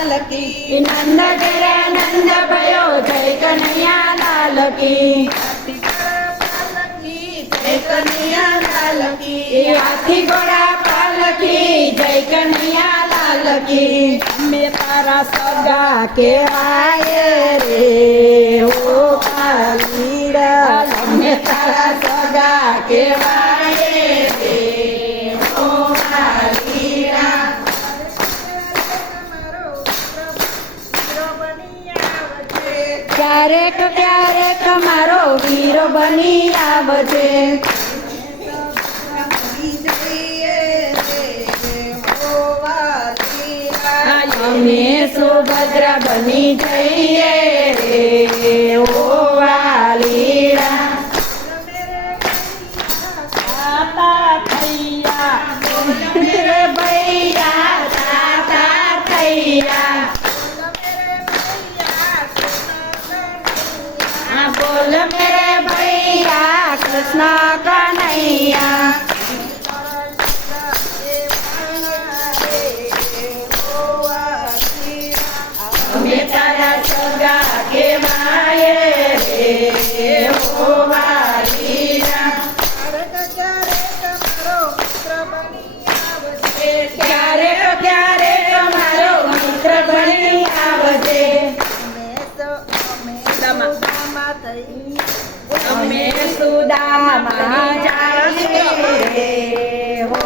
લાલ કી નંદ ઘેરે નંદ ભયો જય કનૈયા લાલ કી જય કનૈયા લાલ કી હાથી ઘોડા પાલકી જય કનૈયા લાલ કી અમે તારા સગા કેવાય રે ઓ કાલીડા અમે તારા સગા કેવાય રે ઓ કાલીડા ક્યારેક ક્યારેક મારો વીરો બની આવજે અમે સુભદ્રા બની જઈએ રે ઓ વાલીડા તાતા થૈયા મેરે ભૈયા તાતા થૈયા बोल मेरे भैया कृष्ण कन्हैया અમે તારા સગા કેવાય રે ઓ વાલીડા ક્યારેક ક્યારેક મારો મિત્ર બની આવજે અમે સુદામા જઈએ રે હો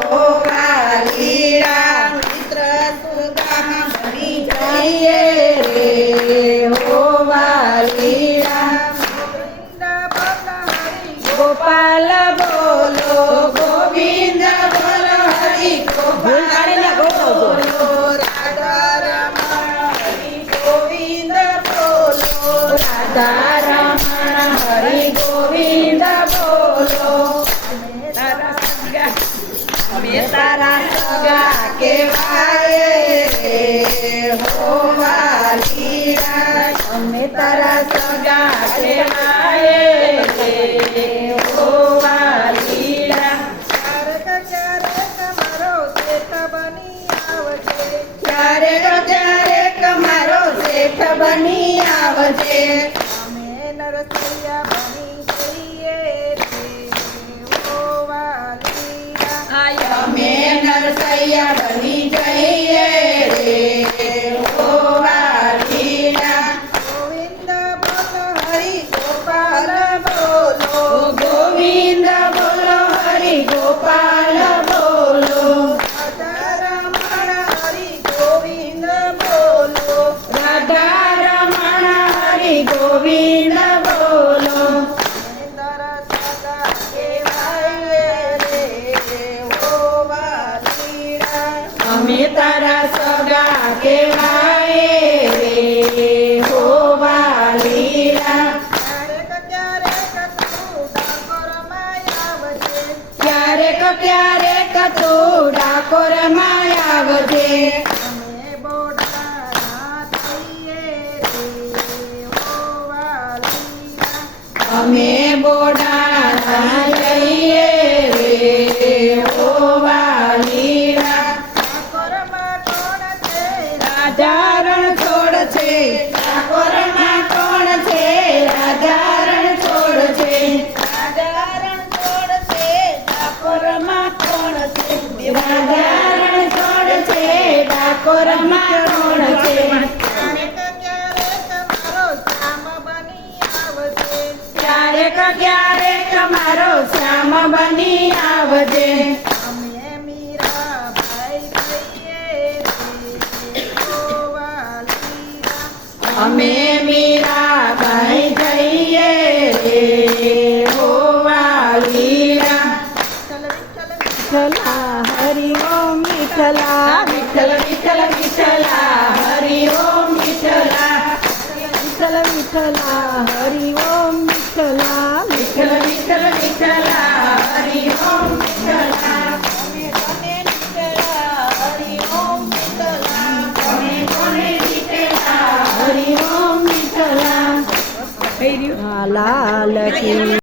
વાલીડા મિત્ર સુદામા બની જઈએ રે હો વાલીડા ગોપાલ બોલો ગોવિંદ બોલો હરિ ગોપાલ બોલો રાધા રમણ હરિ ગોવિંદ બોલો રાધા રમણ હરિ ગોવિંદ બોલો અમે તારા સગા કેવાય રે હો વાલીડા અમે તારા સગા કેવાય રે હો વાલીડા ક્યારેક ક્યારેક મારો શેઠ બની આવજે અમે નરસૈયા બની જઈએ રે ઓ વાલીડા અમે નરસૈયા બની જઈએ રે ઓ વાલીડા ગોવિંદ બોલો હરિ ગોપાલ બોલો ગોવિંદ બોલો હરિ ગોપાલ બોલો રાધા રમણ હરિ ગોવિંદ બોલો રાધા રમણ હરિ ગોવિંદ બોલો તારા સગા કેવાય રે ઓ વાલીડા અમે તારા સગા કેવાય રે હો વાલીડા ક્યારેક ક્યારેક તું ડાકોરમાં આવજે ક્યારેક ક્યારેક તું ડાકોરમાં આવજે અમે બોડાના થઈએ રે ઓ વાલીડા અમે બોડાના જઈએ રે ઓ વાલીડા ડાકોરમાં કોણ છે રાજા રણ છોડ છે ડાકોરમાં કોણ છે રાજા રણ છોડ છે રાજા રણછોડ છે ડાકોરમાં કોણ છે રાજા રણ છોડ છે ડાકોરમાં કોણ છે ક્યારેક ક્યારેક મારો શ્યામ બની આવજે ક્યારેક ક્યારેક મારો શ્યામ બની આવજે અમે મીરાબાઈ થઈએ રે ઓ વાલીડા અમે મીરાબાઈ જઈએ રે ઓ વાલીડા વિઠ્ઠલા હરિ ઓમ વિઠ્ઠલા વિઠ્ઠલ વિઠ્ઠલ વિઠ્ઠલા હરિ ઓમ વિઠ્ઠલા વિઠ્ઠલ વિઠ્ઠલા હરિ ઓમ વિઠ્ઠલા વિઠ્ઠલ વિઠ્ઠલ વિઠ્ઠલા હરિ ઓમ વિઠ્ઠલા હરિ ઓમ વિઠ્ઠલા લાલ કી